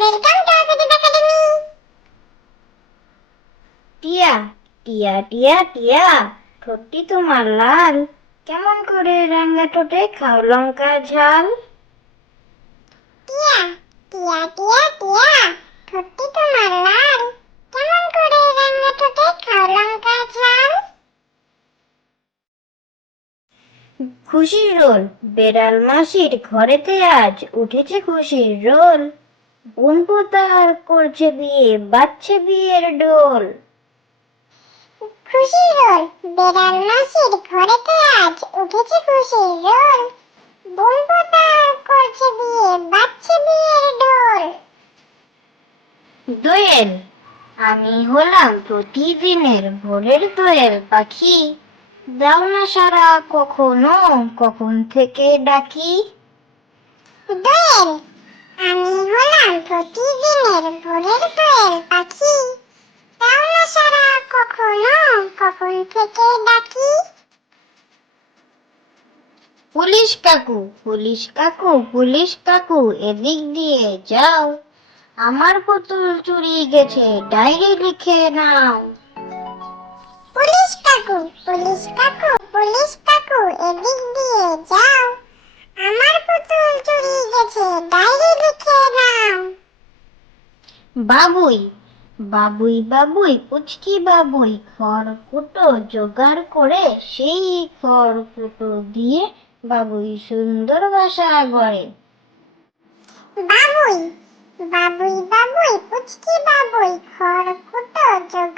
Welcome to active Academy. Tia, Tia, Tia, Tia, ঠোঁটটি তোমার লাল কেমন করে রাঙা ঠোঁটে খাও লঙ্কা ঝাল খুশির রোল বেড়াল মাসির ঘরেতে আজ উঠেছে খুশির রোল বোনপো করছে বিয়ে বাচ্চা বিয়ের ডোল খুশি রোল বেড়াল নাসির ঘরেতে আজ উঠেছে খুশি রোল বোনপো করছে বিয়ে বাচ্চা বিয়ের ডোল আমি হলাম প্রতিদিনের ভোরের দোয়েল পাখি দাও না সারা কখনো কখন থেকে ডাকি দোয়েল আমি হলাম প্রতিদিনের ভোরের পাখি সারা কখনো কখন থেকে ডাকি পুলিশ কাকু পুলিশ কাকু পুলিশ কাকু এদিক দিয়ে যাও আমার পুতুল চুরি গেছে ডায়েরি লিখে নাও পুলিশ কাকু পুলিশ কাকু বাবুই বাবুই বাবুই পুচকি বাবুই খড়কুটো জোগাড় করে সেই খড়কুটো দিয়ে বাবুই সুন্দর বাসা গড়ে বাবুই বাবুই বাবুই পুচকি বাবুই খড়কুটো জোগাড়